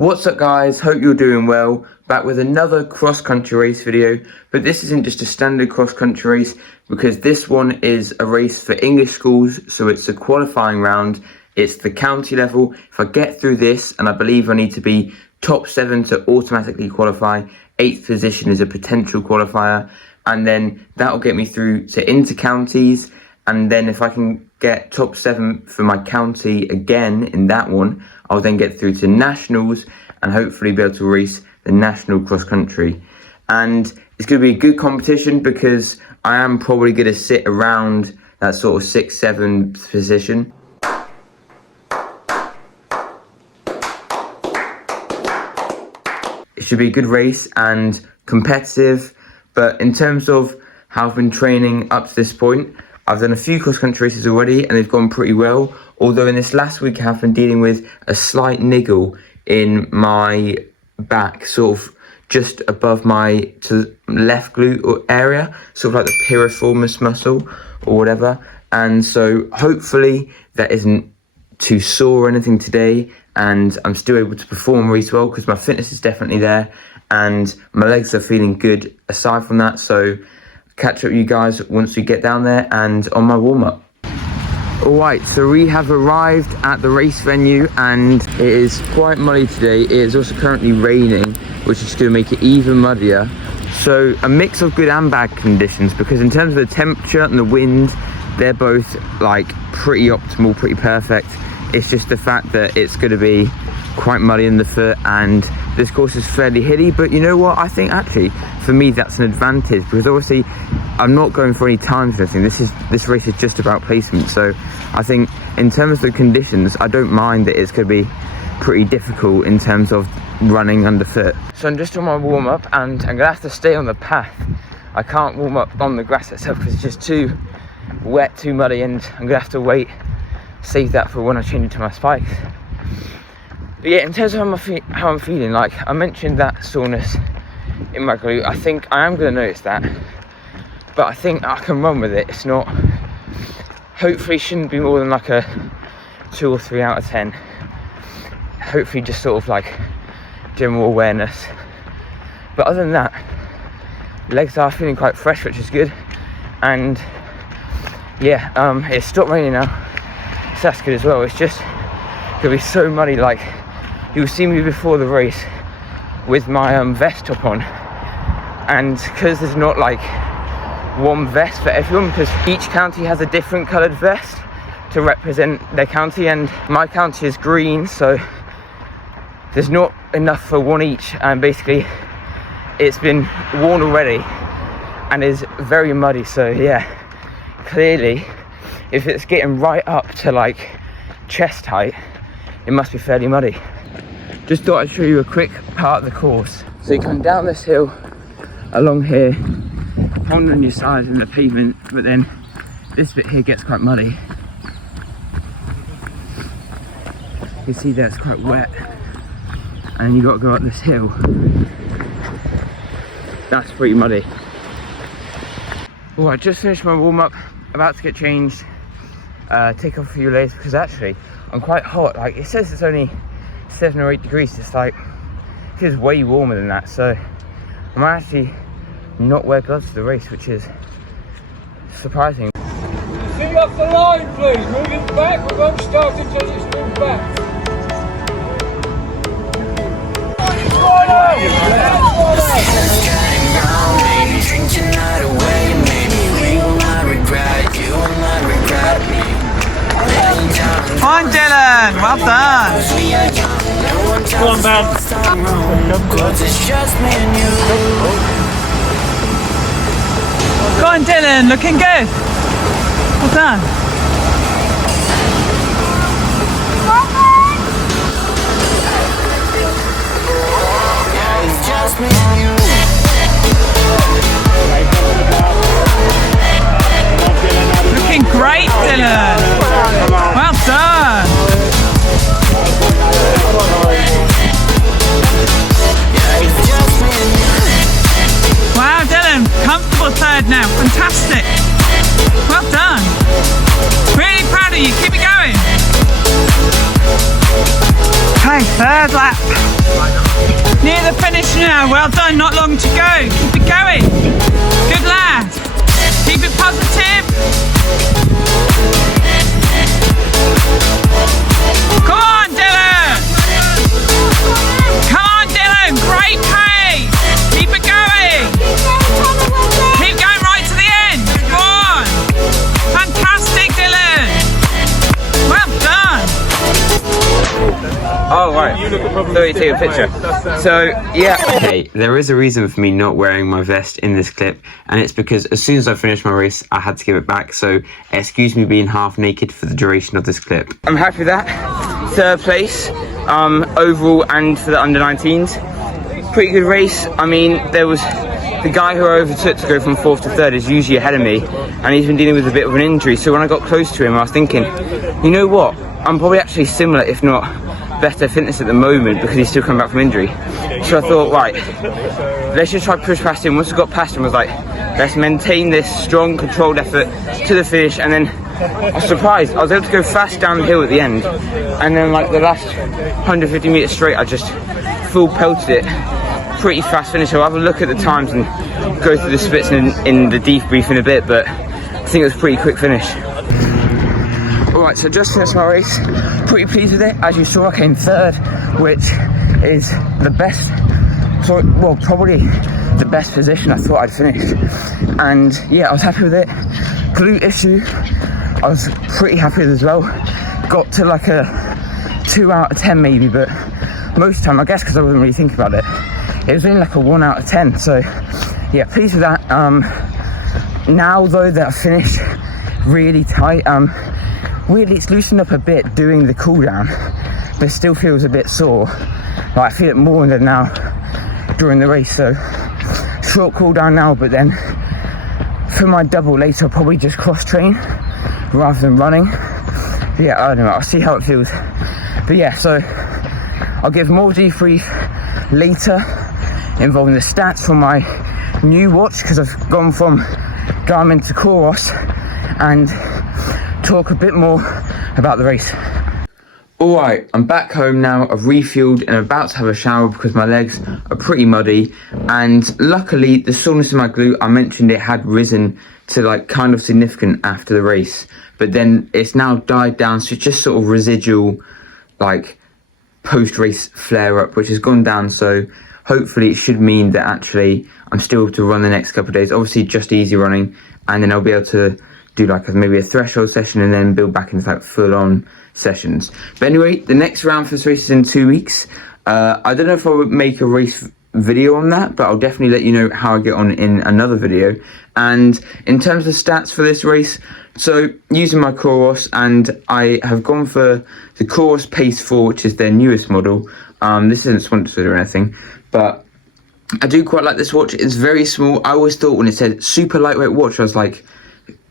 What's up guys, hope you're doing well. Back with another cross-country race video, but this isn't just a standard cross-country race because this one is a race for English schools, so it's a qualifying round. It's the county level. If I get through this, and I believe I need to be top 7 to automatically qualify, 8th position is a potential qualifier, and then that'll get me through to inter-counties, and then if I can get top 7 for my county again in that one, I'll then get through to nationals and hopefully be able to race the national cross country. And it's going to be a good competition because I am probably going to sit around that sort of 6th, 7th position. It should be a good race and competitive, but in terms of how I've been training up to this point, I've done a few cross-country races already and they've gone pretty well, although in this last week I've been dealing with a slight niggle in my back, sort of just above my left glute area, sort of like the piriformis muscle or whatever, and so hopefully that isn't too sore or anything today and I'm still able to perform really well because my fitness is definitely there and my legs are feeling good aside from that. So catch up with you guys once we get down there and on my warm-up. Alright, so we have arrived at the race venue and it is quite muddy today. It is also currently raining, which is going to make it even muddier. So a mix of good and bad conditions, because in terms of the temperature and the wind, they're both like pretty optimal, pretty perfect. It's just the fact that it's going to be quite muddy in the foot and this course is fairly hilly, but you know what, I think actually for me that's an advantage because obviously I'm not going for any times or anything. This race is just about placement, so I think in terms of the conditions I don't mind that it's going to be pretty difficult in terms of running underfoot. So I'm just on my warm-up and I'm going to have to stay on the path. I can't warm up on the grass itself because it's just too wet, too muddy, and I'm going to have to save that for when I change into my spikes. But yeah, in terms of how I'm feeling, like I mentioned that soreness in my glute, I think I am going to notice that, but I think I can run with it. It's not, hopefully shouldn't be more than like a 2 or 3 out of 10. Hopefully just sort of like general awareness. But other than that, legs are feeling quite fresh, which is good. And yeah, it's stopped raining now, so that's good as well. It's just gonna be so muddy. Like you'll see me before the race with my vest top on, and because there's not like one vest for everyone, because each county has a different coloured vest to represent their county, and my county is green, so there's not enough for one each, and basically it's been worn already and is very muddy. So yeah, clearly if it's getting right up to like chest height, it must be fairly muddy. Just thought I'd show you a quick part of the course. So you come down this hill along here, pond on your side in the pavement, but then this bit here gets quite muddy. You can see there it's quite wet and you got to go up this hill. That's pretty muddy. Oh, I just finished my warm-up, about to get changed, take off a few layers because actually I'm quite hot. Like it says it's only 7 or 8 degrees, it's like it feels way warmer than that, so I might actually not wear gloves for the race, which is surprising. See up the line please, moving back, we won't start until it's moved back. Come on, Dylan, well done. Come on, man. Go on, Dylan, looking good. Well done. Looking great, Dylan. Well done. Wow, Dylan, comfortable third now. Fantastic. Well done. the finish now. Well done, not long to go. Keep it going. Good lad. Keep it positive. Come on, Dylan. Come on, Dylan. Great pace. Keep it going. Keep going right to the end. Come on. Fantastic, Dylan. Well done. Oh, right. So you take a picture. So, yeah. Okay, there is a reason for me not wearing my vest in this clip, and it's because as soon as I finished my race, I had to give it back. So, excuse me being half naked for the duration of this clip. I'm happy with that. Third place, overall and for the under 19s. Pretty good race. I mean, there was the guy who I overtook to go from 4th to 3rd is usually ahead of me, and he's been dealing with a bit of an injury. So when I got close to him, I was thinking, you know what? I'm probably actually similar, if not better fitness at the moment, because he's still coming back from injury. So I thought, right, let's just try to push past him. Once I got past him, I was like, let's maintain this strong, controlled effort to the finish. And then I was surprised. I was able to go fast down the hill at the end. And then like the last 150 metres straight, I just full pelted it. Pretty fast finish. I'll have a look at the times and go through the splits in the debrief in a bit, but I think it was a pretty quick finish. Alright, so just finished my race. Pretty pleased with it. As you saw, I came 3rd, which is the best, well, probably the best position I thought I'd finished. And yeah, I was happy with it. Glute issue, I was pretty happy with as well. Got to like a 2 out of 10 maybe, but most of the time, I guess because I wasn't really thinking about it, it was only like a 1 out of 10. So yeah, pleased with that. Now though that I've finished really tight, weirdly it's loosened up a bit doing the cool down, but it still feels a bit sore. Like I feel it more than now during the race. So short cool down now, but then for my double later I'll probably just cross train rather than running. Yeah, I don't know, I'll see how it feels. But yeah, so I'll give more debrief later involving the stats from my new watch, because I've gone from Garmin to Coros, and talk a bit more about the race. Alright, I'm back home now. I've refueled and I'm about to have a shower because my legs are pretty muddy, and luckily the soreness in my glute, I mentioned it had risen to like kind of significant after the race, but then it's now died down, so it's just sort of residual like post-race flare-up, which has gone down. So hopefully it should mean that actually I'm still able to run the next couple of days, obviously just easy running, and then I'll be able to do like maybe a threshold session and then build back into like full-on sessions. But anyway, the next round for this race is in 2 weeks. I don't know if I would make a race video on that, but I'll definitely let you know how I get on in another video. And in terms of stats for this race, so using my Coros, and I have gone for the Coros Pace 4, which is their newest model. This isn't sponsored or anything, but I do quite like this watch. It's very small. I always thought when it said super lightweight watch, I was like,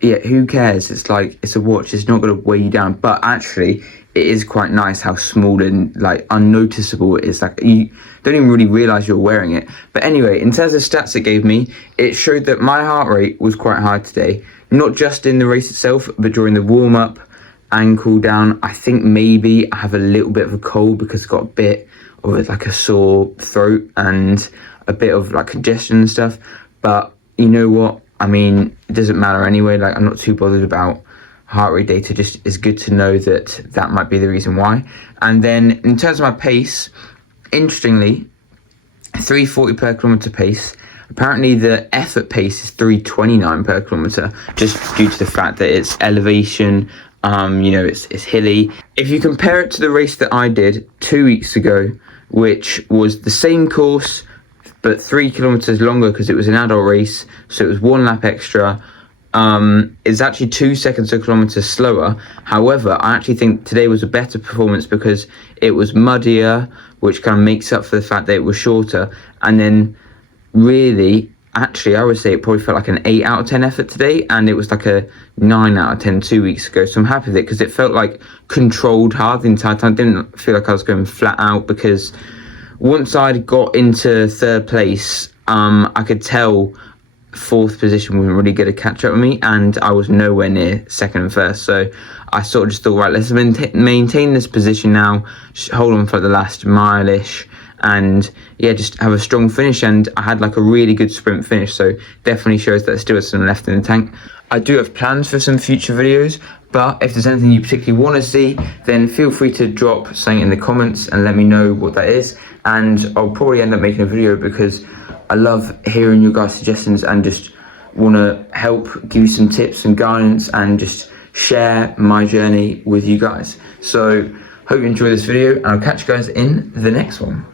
yeah, who cares? It's like, it's a watch, it's not going to weigh you down. But actually, it is quite nice how small and like unnoticeable it is. Like you don't even really realise you're wearing it. But anyway, in terms of stats it gave me, it showed that my heart rate was quite high today. Not just in the race itself, but during the warm-up and cool down. I think maybe I have a little bit of a cold because I've got a bit of like a sore throat and a bit of like congestion and stuff. But you know what? I mean, it doesn't matter anyway. Like, I'm not too bothered about heart rate data. Just it's good to know that that might be the reason why. And then in terms of my pace, interestingly, 340 per kilometer pace. Apparently the effort pace is 329 per kilometer, just due to the fact that it's elevation. You know, it's hilly. If you compare it to the race that I did 2 weeks ago, which was the same course but 3 kilometers longer because it was an adult race, so it was 1 lap extra. It's actually 2 seconds a kilometer slower. However, I actually think today was a better performance because it was muddier, which kind of makes up for the fact that it was shorter. And then really, actually, I would say it probably felt like an 8 out of 10 effort today, and it was like a 9 out of 10 2 weeks ago. So I'm happy with it because it felt like controlled hard the entire time. I didn't feel like I was going flat out, because once I'd got into 3rd place, I could tell 4th position wasn't really going to catch up with me, and I was nowhere near 2nd and 1st. So I sort of just thought, right, let's maintain this position now, just hold on for the last mile-ish, and yeah, just have a strong finish. And I had like a really good sprint finish, so definitely shows that there's still some left in the tank. I do have plans for some future videos, but if there's anything you particularly want to see, then feel free to drop something in the comments and let me know what that is, and I'll probably end up making a video because I love hearing your guys' suggestions and just want to help give you some tips and guidance and just share my journey with you guys. So hope you enjoy this video, and I'll catch you guys in the next one.